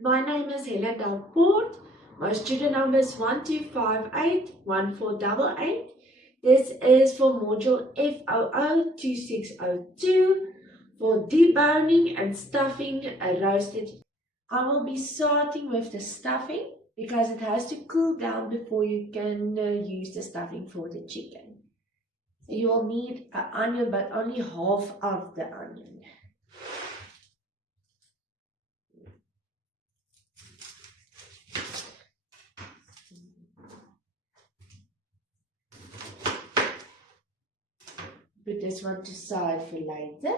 My name is Helen Delport. My student number is 12581488. This is for module FOO2602 for deboning and stuffing a roasted. I will be starting with the stuffing because it has to cool down before you can use the stuffing for the chicken. So you will need an onion, but only half of the onion. Put this one to side for later.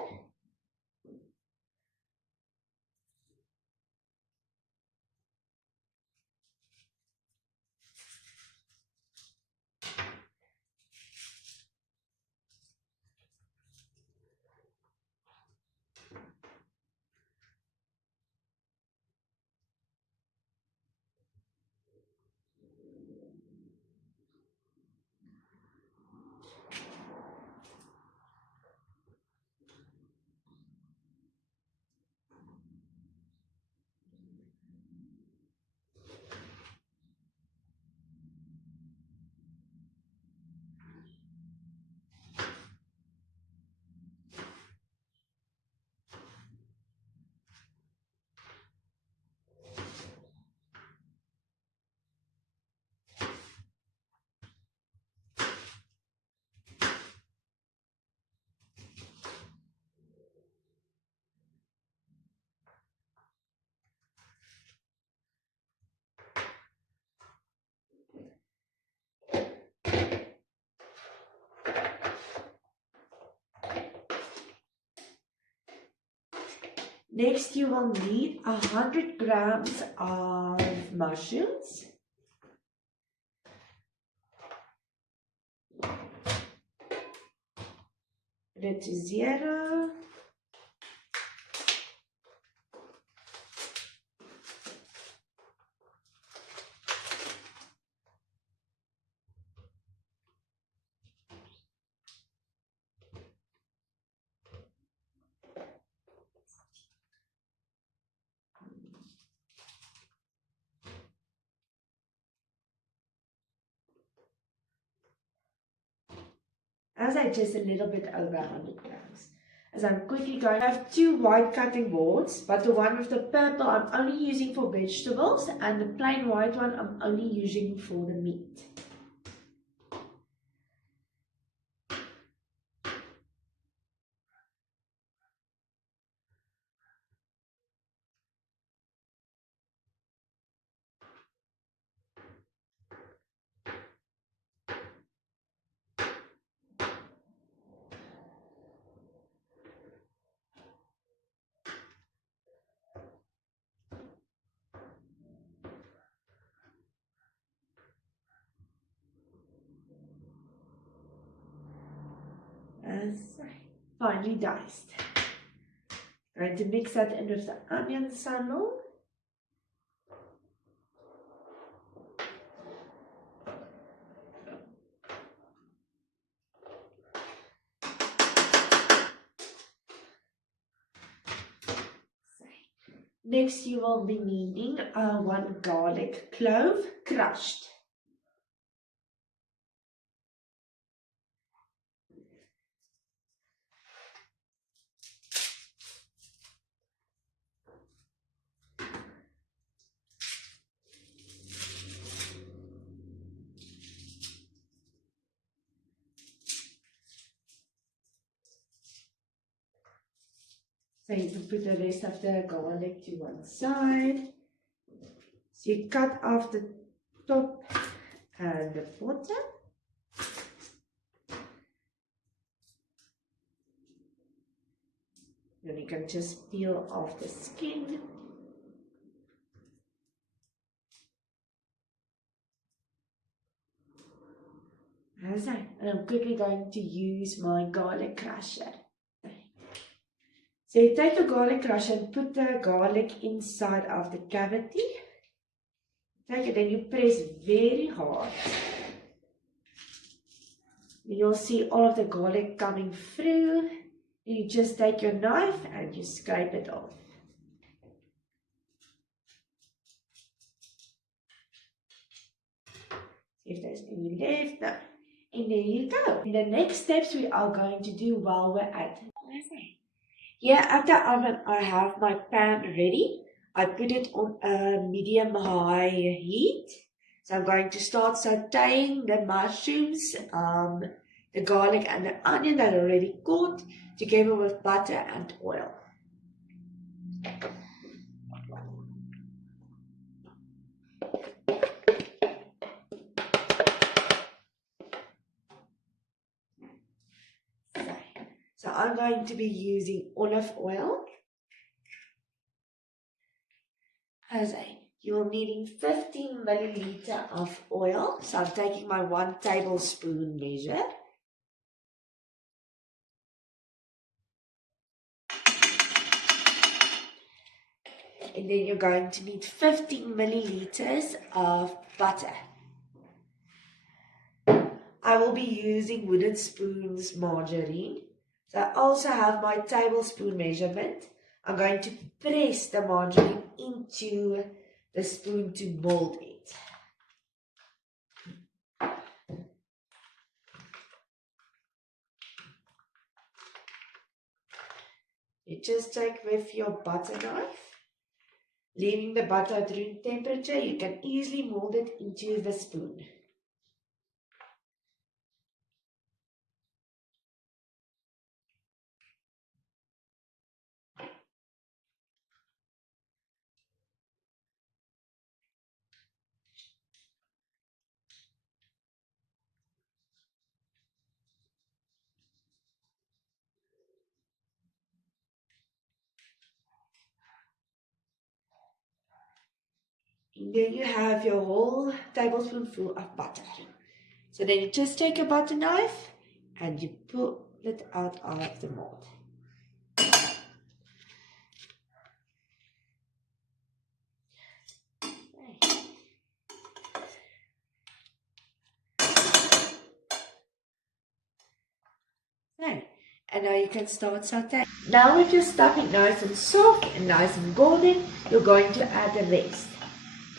Next, you will need 100 grams of mushrooms. Put it to 0. As I just a little bit over 100 grams. As I'm quickly going, I have 2 white cutting boards, but the one with the purple I'm only using for vegetables, and the plain white one I'm only using for the meat. As finely diced. Going to mix that in with the onion sandal. Next, you will be needing 1 garlic clove crushed. So you can put the rest of the garlic to one side. So you cut off the top and the bottom. Then you can just peel off the skin. And I'm quickly going to use my garlic crusher. So you take the garlic crusher and put the garlic inside of the cavity. Take it and you press very hard. You'll see all of the garlic coming through. You just take your knife and you scrape it off. if there's any left. No. And there you go. And the next steps we are going to do while we're at it. Here at the oven, I have my pan ready. I put it on a medium-high heat. So I'm going to start sauteing the mushrooms, the garlic and the onion that are already cooked together with butter and oil. So I'm going to be using olive oil. You're needing 15 milliliter of oil. So I'm taking my 1 tablespoon measure. And then you're going to need 15 milliliters of butter. I will be using wooden spoons margarine. So I also have my tablespoon measurement. I'm going to press the margarine into the spoon to mold it. You just take with your butter knife. Leaving the butter at room temperature, you can easily mold it into the spoon. And then you have your whole tablespoonful of butter. So then you just take a butter knife and you pull it out of the mold. And now you can start sauteing. Now with your stuffing nice and soft and nice and golden, you're going to add the rest.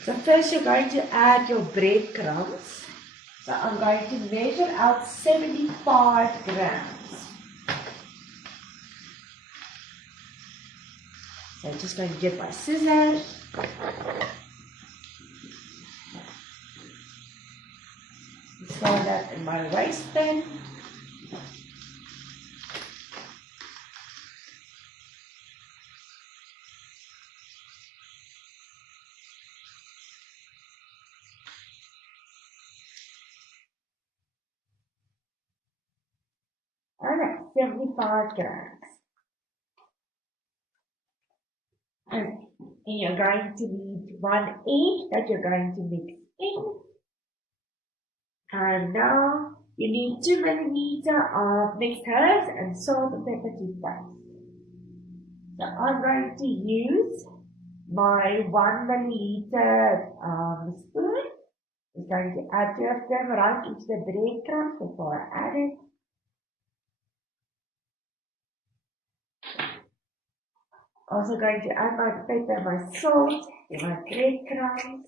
So first you're going to add your breadcrumbs. So I'm going to measure out 75 grams. So I'm just going to get my scissors. Throw that in my waistband. Alright, 75 grams. And you're going to need 1 egg that you're going to mix in. And now you need 2 milliliters of mixed herbs and salt and pepper to taste. So I'm going to use my 1 milliliter spoon. I'm going to add 2 of them right into the breadcrumbs before I add it. Also going to add my pepper, my salt, and my breadcrumbs.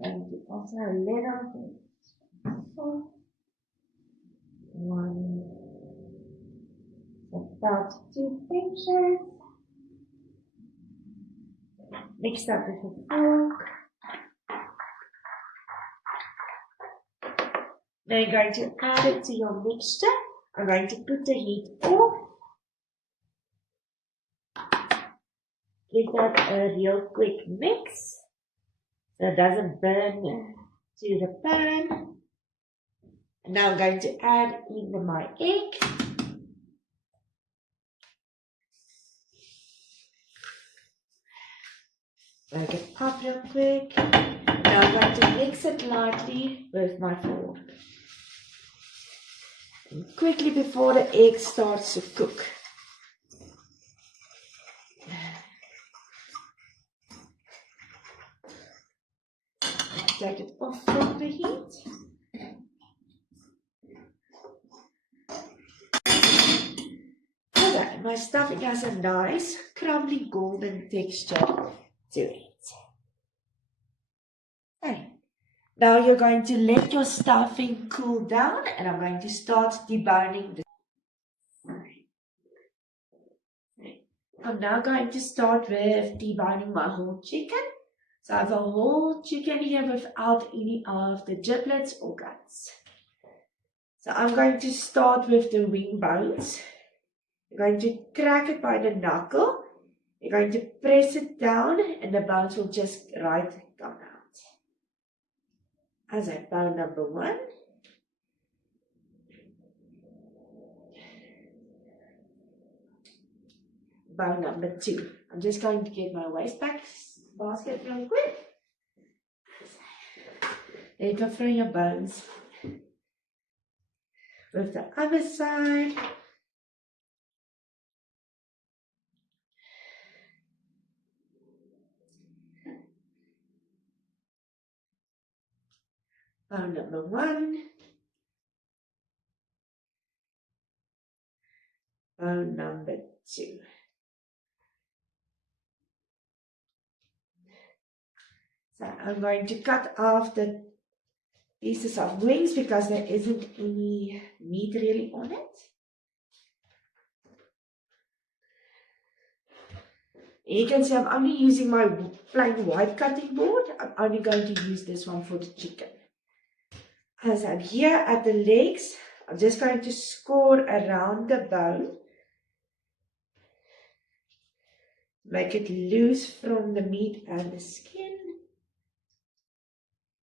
And also a little bit of salt. About 2 pinches. Mix that with a fork. Now you're going to add it to your mixture. I'm going to put the heat off. Give that a real quick mix so it doesn't burn to the pan. And now I'm going to add in my egg. Make it pop real quick. Now I'm going to mix it lightly with my fork. And quickly before the egg starts to cook. Take it off from the heat. Okay, my stuffing has a nice crumbly golden texture to it. Okay. Now you're going to let your stuffing cool down, and I'm going to start deboning the. I'm now going to start with deboning my whole chicken. So I have a whole chicken here without any of the giblets or guts. So I'm going to start with the wing bones. You're going to crack it by the knuckle. You're going to press it down and the bones will just right come out. As I bone number 1. Bone number 2. I'm just going to get my waste basket real quick. Then you can throw your bones. With the other side. Bone number 1. Bone number 2. So I'm going to cut off the pieces of wings because there isn't any meat really on it. You can see I'm only using my plain white cutting board. I'm only going to use this one for the chicken. As I'm here at the legs, I'm just going to score around the bone. Make it loose from the meat and the skin.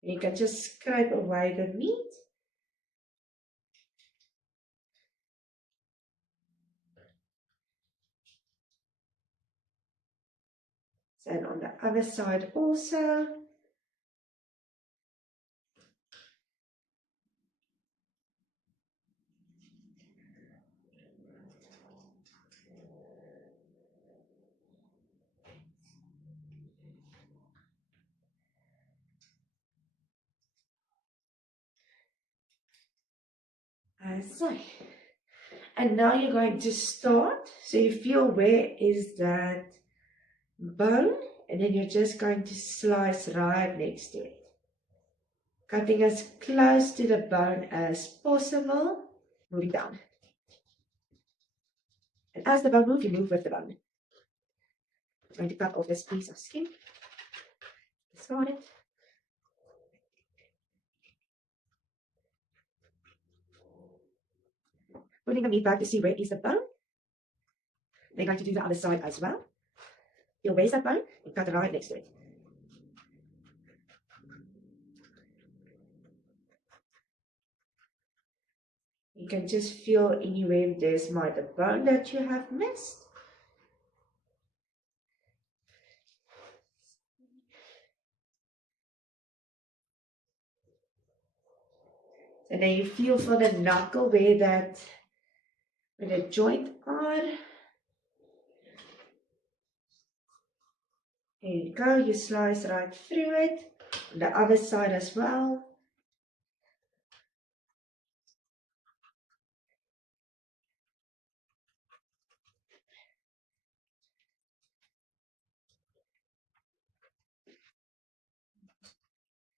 You can just scrape away the meat. And on the other side also. So. And now you're going to start. So you feel where is that bone, and then you're just going to slice right next to it. Cutting as close to the bone as possible, moving down. And as the bone moves, you move with the bone. I'm going to cut off this piece of skin. Discard it. Putting the meat back to see where is the bone. They're going to do the other side as well. You'll raise that bone and cut it right next to it. You can just feel anywhere there's the bone that you have missed. And then you feel for the knuckle where the joint are. There you go, you slice right through it. On the other side as well.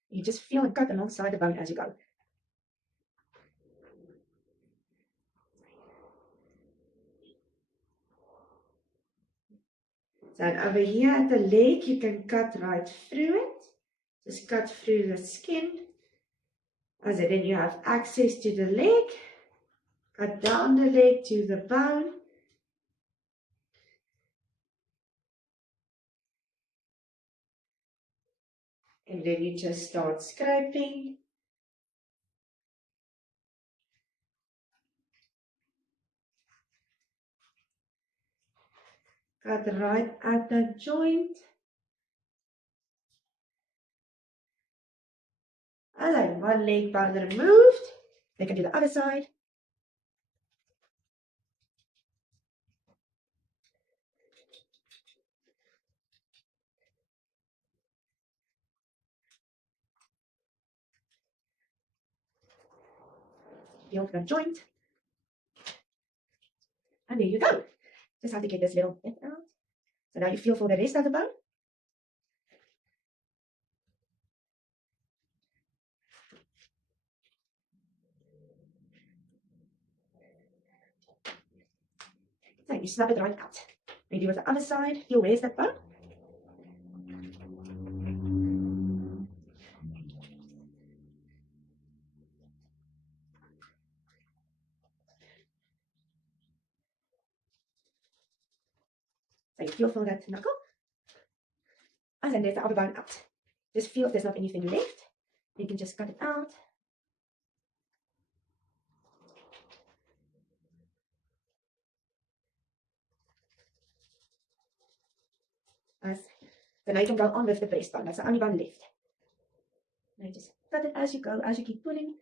You just feel and cut alongside the bone as you go. So over here at the leg, you can cut right through it. Just cut through the skin. As then you have access to the leg. Cut down the leg to the bone. And then you just start scraping. Cut right at the joint. And then one leg bone removed. They can do the other side. Peel the joint. And there you go. Just have to get this little bit out. So now you feel for the rest of the bone. So you snap it right out. Then do with the other side. Feel where's that bone? So you feel that knuckle. And then there's the other bone out. Just feel if there's not anything left. You can just cut it out. Then I can go on with the breastbone. That's the only one left. Now you just cut it as you go, as you keep pulling.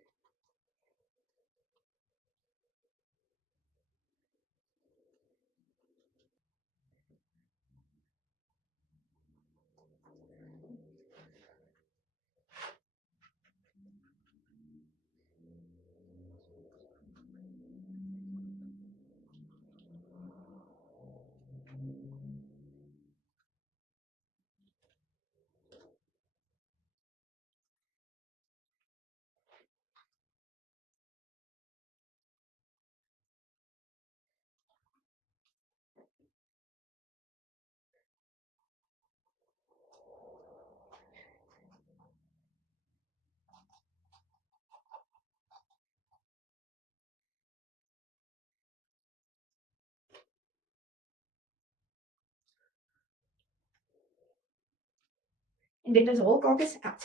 And then there's the whole carcass out.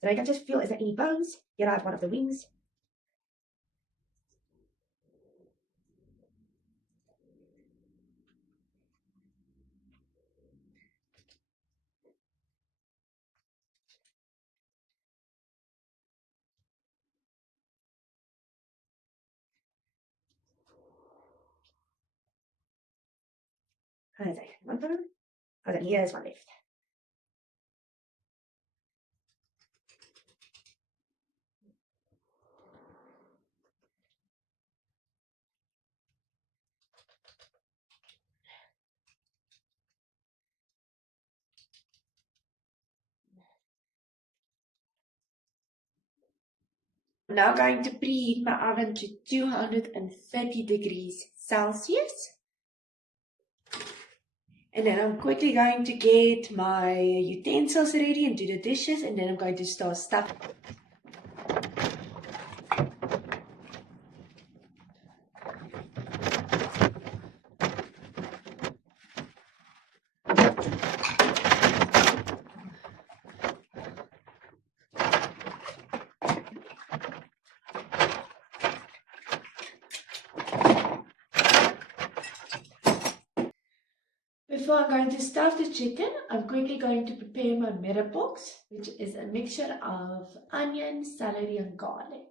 So I can just feel, is there any bones? Here I have one of the wings. And there's one bone. And then here's one left. I'm now going to preheat my oven to 230 degrees Celsius. And then I'm quickly going to get my utensils ready and do the dishes, and then I'm going to start stuffing. Before I'm going to stuff the chicken, I'm quickly going to prepare my mirepoix, which is a mixture of onion, celery, and garlic.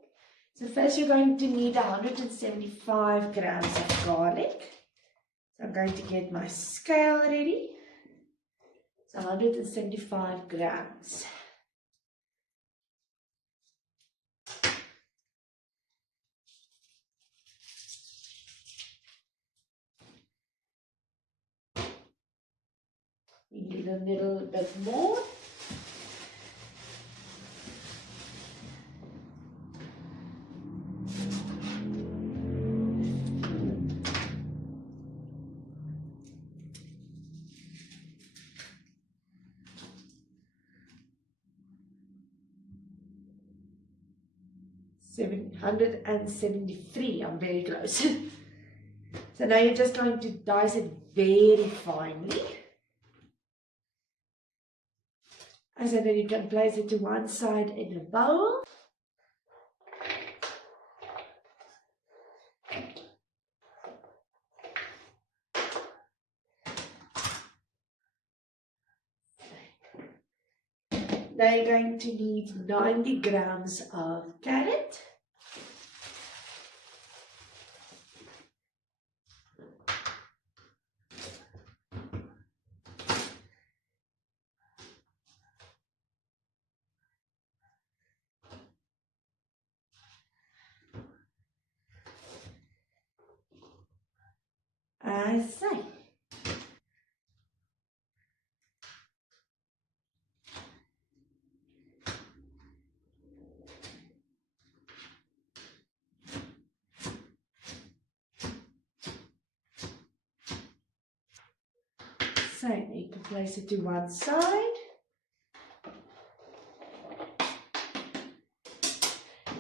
So first you're going to need 175 grams of garlic. So I'm going to get my scale ready. So 175 grams. We need a little bit more. $773. I'm very close. So now you're just going to dice it very finely. And so then you can place it to one side in a bowl. Now you're going to need 90 grams of carrot. I say. So you can place it to one side.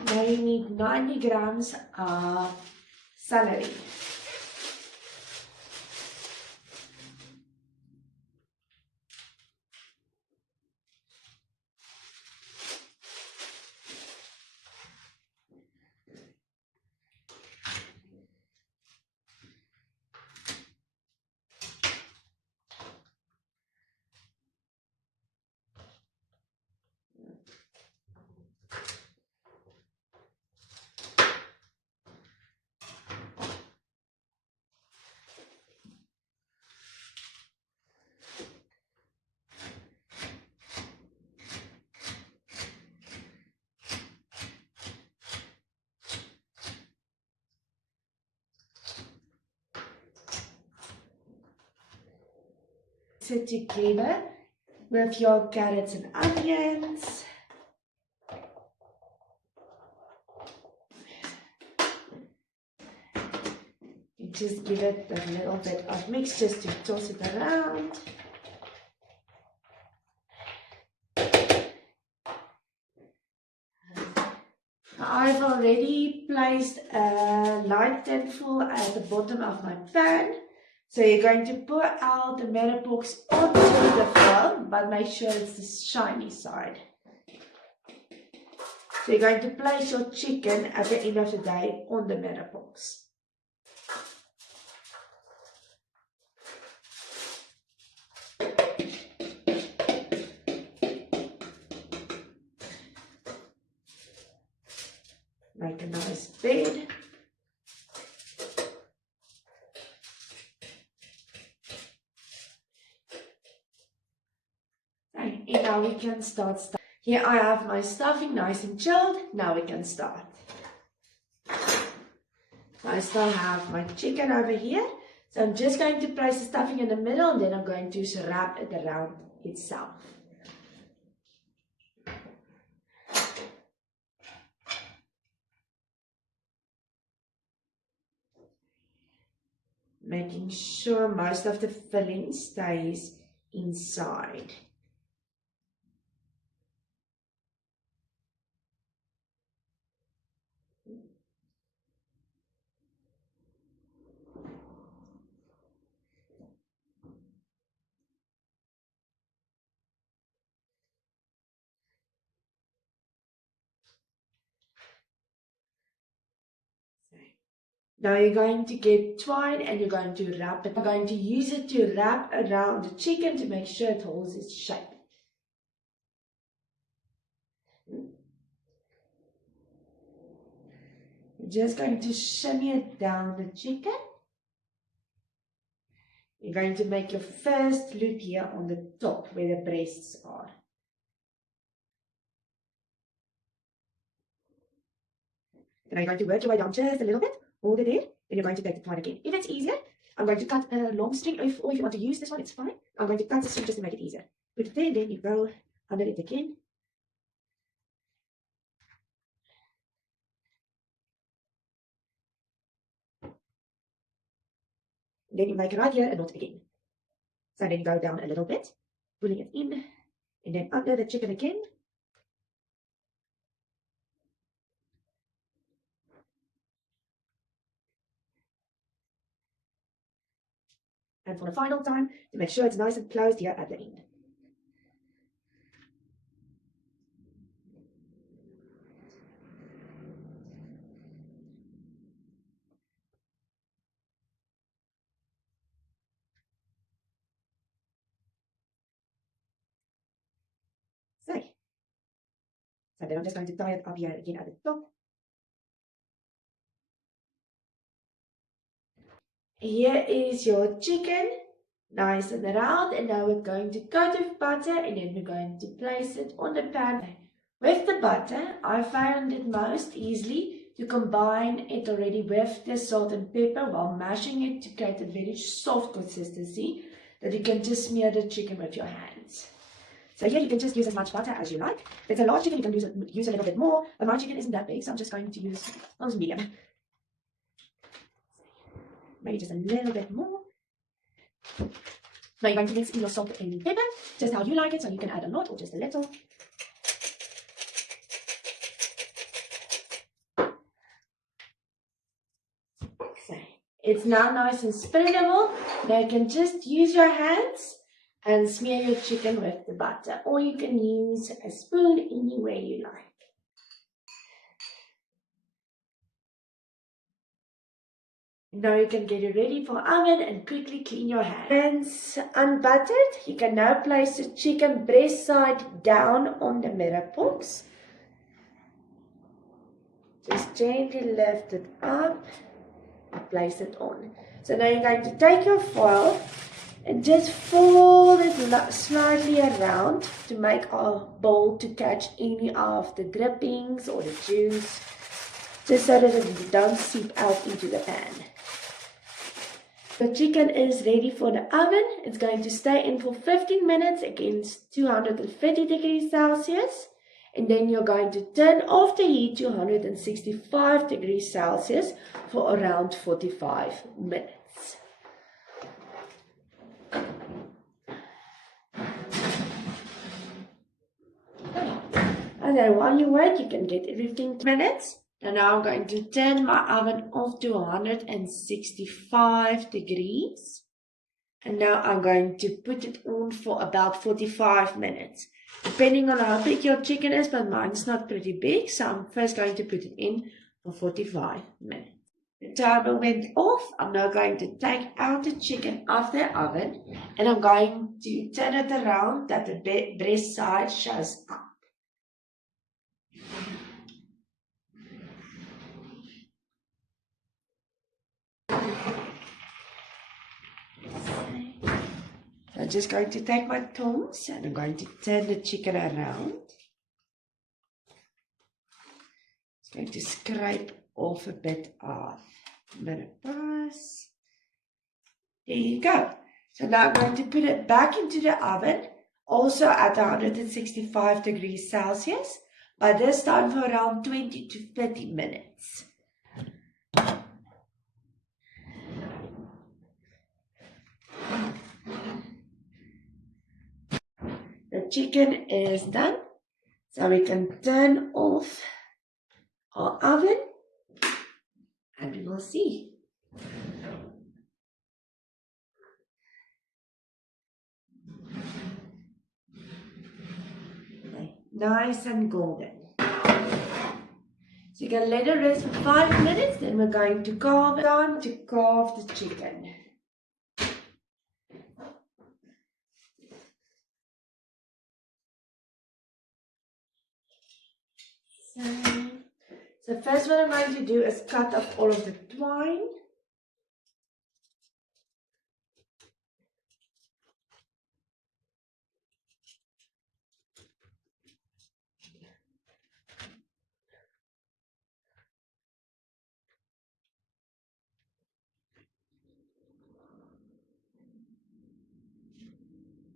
Now you need 90 grams of celery. It together with your carrots and onions. You just give it a little bit of mix just to toss it around. I've already placed a light tinfoil at the bottom of my pan. So you're going to pour out the Metabox onto the foil, but make sure it's the shiny side. So you're going to place your chicken at the end of the day on the Metabox. Make a nice bed. And now we can start. Here I have my stuffing nice and chilled. Now we can start. I still have my chicken over here. So I'm just going to place the stuffing in the middle and then I'm going to wrap it around itself. Making sure most of the filling stays inside. Now you're going to get twine and you're going to wrap it. I'm going to use it to wrap around the chicken to make sure it holds its shape. You're just going to shimmy it down the chicken. You're going to make your first loop here on the top where the breasts are. Then you're going to work your way down just a little bit, hold it there, then you're going to take the twine again. If it's easier, I'm going to cut a long string, or if you want to use this one, it's fine. I'm going to cut the string just to make it easier. Put it there, then you go under it again. Then you make right here a knot again. So then you go down a little bit, pulling it in, and then under the chicken again. And for the final time, to make sure it's nice and closed here at the end. So then I'm just going to tie it up here again at the top. Here is your chicken, nice and round, and now we're going to coat it with butter and then we're going to place it on the pan. With the butter, I found it most easily to combine it already with the salt and pepper while mashing it to create a very soft consistency that you can just smear the chicken with your hands. So here you can just use as much butter as you like. If it's a large chicken, you can use a little bit more, but my chicken isn't that big, so I'm just going to use medium. Maybe just a little bit more. Now you're going to mix in your salt and pepper, just how you like it, so you can add a lot or just a little. So it's now nice and spreadable. Now you can just use your hands and smear your chicken with the butter, or you can use a spoon anywhere you like. Now you can get it ready for oven and quickly clean your hands. Unbuttered, you can now place the chicken breast side down on the mirror box. Just gently lift it up and place it on. So now you're going to take your foil and just fold it slightly around to make our bowl to catch any of the drippings or the juice, just so that it don't seep out into the pan. The chicken is ready for the oven. It's going to stay in for 15 minutes against 250 degrees Celsius. And then you're going to turn off the heat to 165 degrees Celsius for around 45 minutes. And then while you wait, you can get everything 10 minutes. And now I'm going to turn my oven off to 165 degrees. And now I'm going to put it on for about 45 minutes. Depending on how big your chicken is, but mine's not pretty big. So I'm first going to put it in for 45 minutes. The timer went off. I'm now going to take out the chicken off the oven. And I'm going to turn it around that the breast side shows up. I'm just going to take my tongs and I'm going to turn the chicken around. Just going to scrape off a bit of pass. There you go. So now I'm going to put it back into the oven, also at 165 degrees Celsius, but this time for around 20 to 30 minutes. The chicken is done, so we can turn off our oven and we will see. Okay, nice and golden. So you can let it rest for 5 minutes, then we're going to carve it on to carve the chicken. So first what I'm going to do is cut off all of the twine.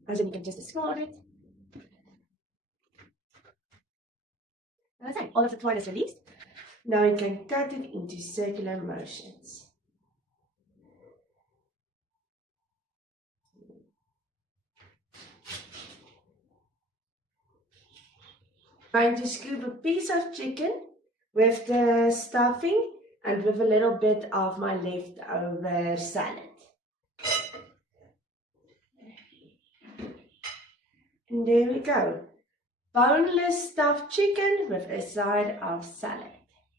And then you can just discard it. And that's it. All of the twine is released. Now you can cut it into circular motions. I'm going to scoop a piece of chicken with the stuffing and with a little bit of my leftover salad. And there we go. Boneless stuffed chicken with a side of salad.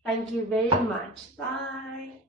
Thank you very much. Bye.